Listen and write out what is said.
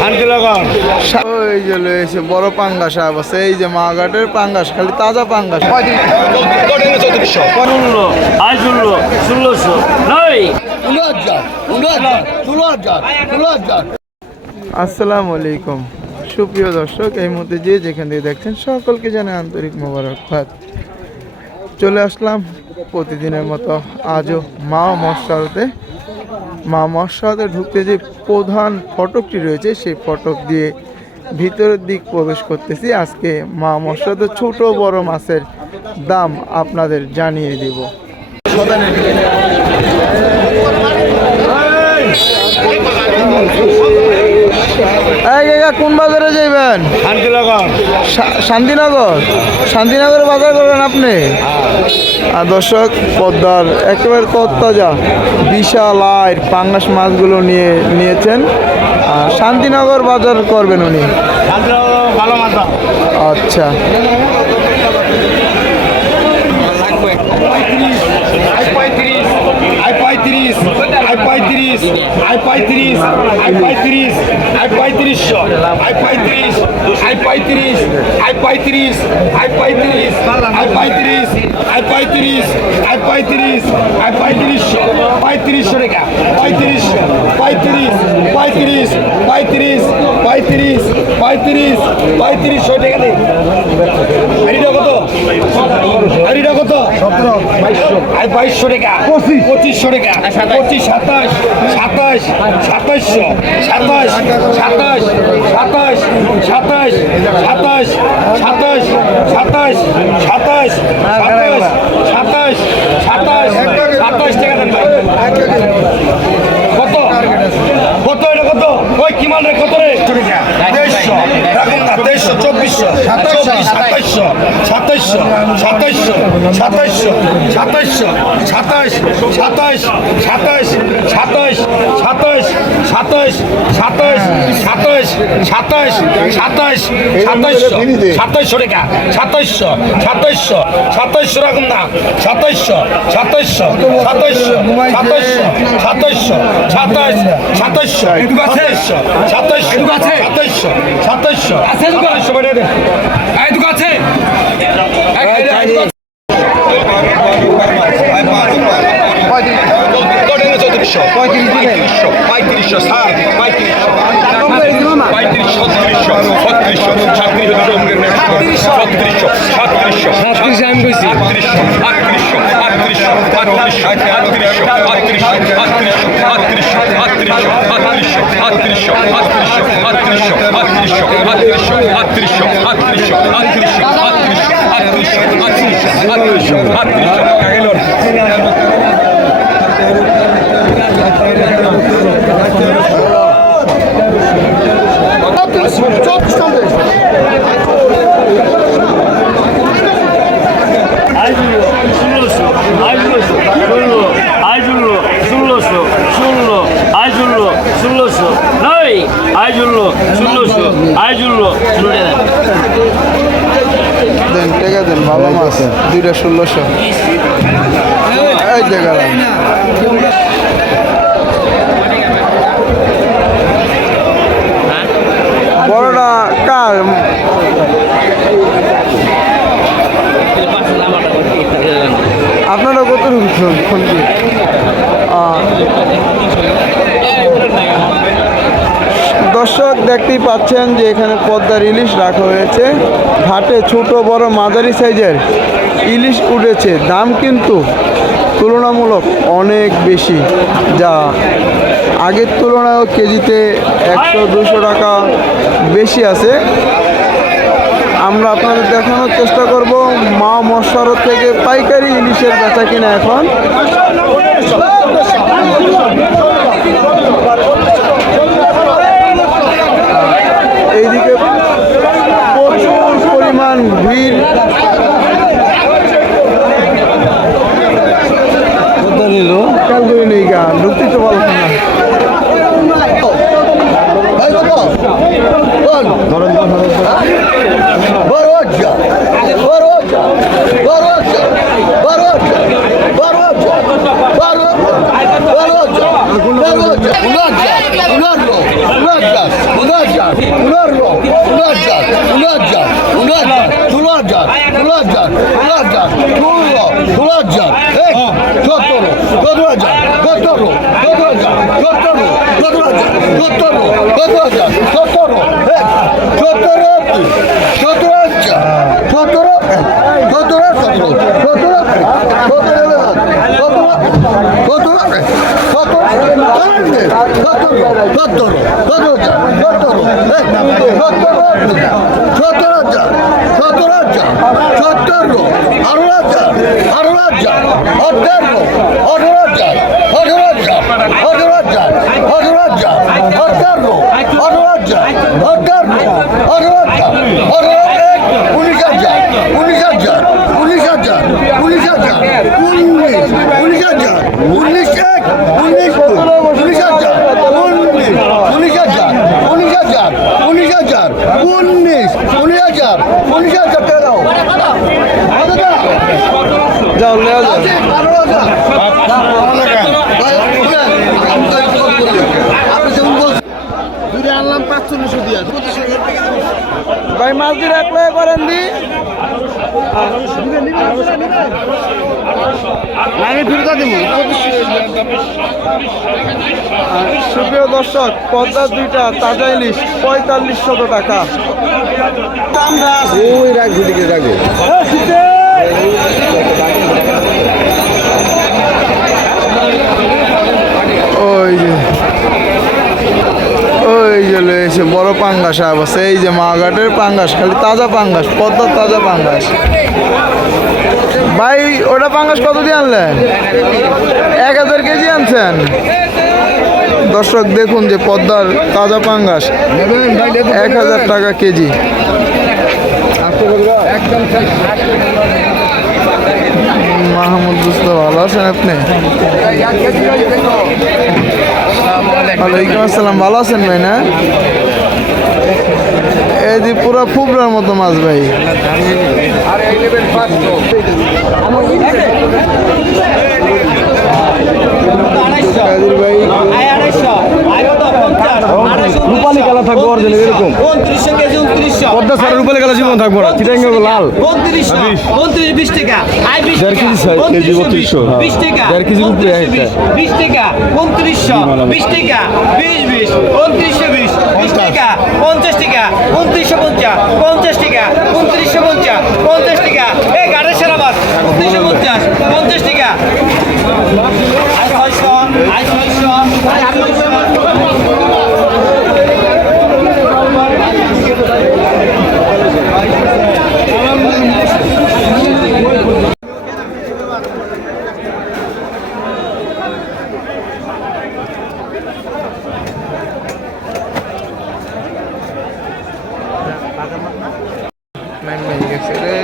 শান্তি লাগন ওই যে লয়েছে বড় পাঙ্গাস আছে এই যে মাঘাটের পাঙ্গাস খালি তাজা পাঙ্গাস। ষোলো আই ষোলো ষোলোশো নয়। আসসালামু আলাইকুম। সুপ্রিয় দর্শক এই মুহূর্তে যে যেখান থেকে দেখছেন সকলকে জানাই আন্তরিক মোবারকবাদ। চলে আসলাম প্রতিদিনের মতো আজও মা মশারতে মা মশারতে ঢুকতে যে প্রধান ফটকটি রয়েছে, সেই ফটক দিয়ে ভিতরের দিক প্রবেশ করতেছি। আজকে মা মশারতে ছোট বড় মাছের দাম আপনাদের জানিয়ে দেব। এই কাকা কোন বাজারে যাইবেন? শান্তি লাগন শা- শান্তিনগর? শান্তিনগরে বাজার করবেন আপনি? আর দর্শক পদ্মার একেবারে তত্তাজা বিশাল আয় পাঙ্গাস মাছগুলো নিয়ে নিয়েছেন। আর শান্তিনগর বাজার করবেন উনি। লাগন আচ্ছা আই পঁয়ত্রিশ আই পঁয়ত্রিশ আই পঁয়ত্রিশ আই পঁয়ত্রিশ আই পঁয়ত্রিশ আই পঁয়ত্রিশশো আই পঁয়ত্রিশ আই পঁয়ত্রিশ আই পঁয়ত্রিশ আই পঁয়ত্রিশ আই পঁয়ত্রিশ আই পঁয়ত্রিশ আই পঁয়ত্রিশ আই পঁয়ত্রিশশো পঁয়ত্রিশশো রেখা পঁয়ত্রিশ পঁয়ত্রিশ পঁয়ত্রিশ পঁয়ত্রিশ পঁয়ত্রিশ পঁয়ত্রিশ পঁয়ত্রিশশো টাকা দে হাড়িটা কত হাড়িটা কত আর বাইশশো টাকা। পঁচিশশো টাকা। পঁচিশ সাতাশ সাতাশ সাতাশশো সাতাশ সাতাশ সাতাশ সাতাশ সাতাশ সাতাশ সাতাশ সাতাশ সাতাশ সাতাশ সাতাশ সাতাশ টাকা দেন ভাই কত কত এটা কত ওই কি মান রে কত রে তেইশশো রাখুন না তেইশশো চব্বিশশো চব্বিশ সাতাইশশো সাতাইশশো সাতাইশশো সাতাইশশো সাতাইশ সাতাইশ সাতাইশ সাতাইশ সাতাইশ সাতাইশ সাতাইশ সাতাইশ সাতাইশ সাতাইশ সাতাইশশো সাতাইশশো রেখা সাতাইশশো সাতাইশশো সাতাইশশো রাখুন না সাতাইশশো সাতাইশশো সাতাইশশো সাতাইশশো সাতাইশশো সাতাইশ সাতাইশশো সাতাইশশো সাতাইশশো সাতাইশশো সাতাইশশো সাতাইশশো বেড়ে দে চৌত্রিশশো পঁয়ত্রিশশো পঁয়ত্রিশশো ষাট পঁয়ত্রিশশো পঁয়ত্রিশশো ছত্রিশশো ছত্রিশশো সাতত্রিশশো ছত্রিশশো সাতত্রিশশো সাতত্রিশশো আমি কইছি আটত্রিশশো আটত্রিশশো আটত্রিশশো আটত্রিশশো আটত্রিশশো আটত্রিশশো আটত্রিশশো আটত্রিশশো আটত্রিশশো আটত্রিশশো আটত্রিশশো আটত্রিশশো আটত্রিশশো আটত্রিশশো আটত্রিশশো আটত্রিশশো আটত্রিশশো আটত্রিশশো আটত্রিশশো আটত্রিশশো কাগেলন আই ষোলো ষোলোশো আই ষোলোশো ষোলো আই ষোলো ষোলোশো ষোলো আই ষোলো ষোলোশো। নয় আই ষোলো ষোলোশো আই জুললো ষোলো দেন। টেকা দেন, ভালো মাছ, দুইটা ষোলোশো। এই জায়গা দর্শক দেখতেই পাচ্ছেন যে এখানে পদ্মার ইলিশ রাখা হয়েছে। ঘাটে ছোট, বড়, মাঝারি সাইজের ইলিশ উঠেছে। দাম কিন্তু তুলনামূলক অনেক বেশি, যা আগের তুলনায় কেজিতে একশো দুশো টাকা বেশি আছে। আমরা আপনাদের দেখানোর চেষ্টা করব মা মশারত থেকে পাইকারি ইলিশের বেচা কিনা এখন। এইদিকে প্রচুর পরিমাণ ভিড়। নিল? খেয়াল করে নেই গা ঢুকতে তো পারলাম না। করব কোনো হাজার কোনো হাজার কোনো হাজার কোনো হাজার কোনো হাজার কোনো হাজার ষোলো ষোলো হাজার সতেরো সতেরো হাজার সতেরো সতেরো হাজার সতেরো সতেরো হাজার সতেরো সতেরো হাজার সতেরো সতেরো পুলিশ হাজার পুলিশ হাজার পুলিশ হাজার ভাই মাছ দিয়ে এক লয়ে করেন দি। আমি ফিরতা দিব। সুপ্রিয় দর্শক পদ্মার দুইটা তাজা ইলিশ পঁয়তাল্লিশ শত টাকা ওই রাখবি রাখবি ওই যে ওই যে লয়েছে বড় পাঙ্গাস অবস্থা এই যে মাঘাটের পাঙ্গাস খালি তাজা পাঙ্গাস পদ্মার তাজা পাঙ্গাস। ভাই ওটা পাঙ্গাস কত দিয়ে আনলেন? এক হাজার কেজি আনছেন। দর্শক দেখুন যে পদ্মার তাজা পাঙ্গাস এক হাজার টাকা কেজি। মাহমুদ দোস্ত ভালো আছেন আপনি? ওয়ালাইকুম আসসালাম ভালো আছেন ভাই না? এই যে পুরো ফুবরার মতো মাছ ভাই। কাদির ভাই। রূপালী কালা থাকব অরিজিনাল এরকম? উনত্রিশশো কেজি উনত্রিশশো। পদ্মা সারা রূপালী কালা জীবন থাকব না চিটাঙ্গ লাল। বিশ। টাকা। আই বিশ দেড় কেজি সাইজ, কেজি বত্রিশশো, বিশ টাকা। দেড় কেজির উপরে একটা। বিশ টাকা। উনত্রিশশো বিশ টাকা। বিশ বিশ উনত্রিশশো নাইন বাজে গেছে রে।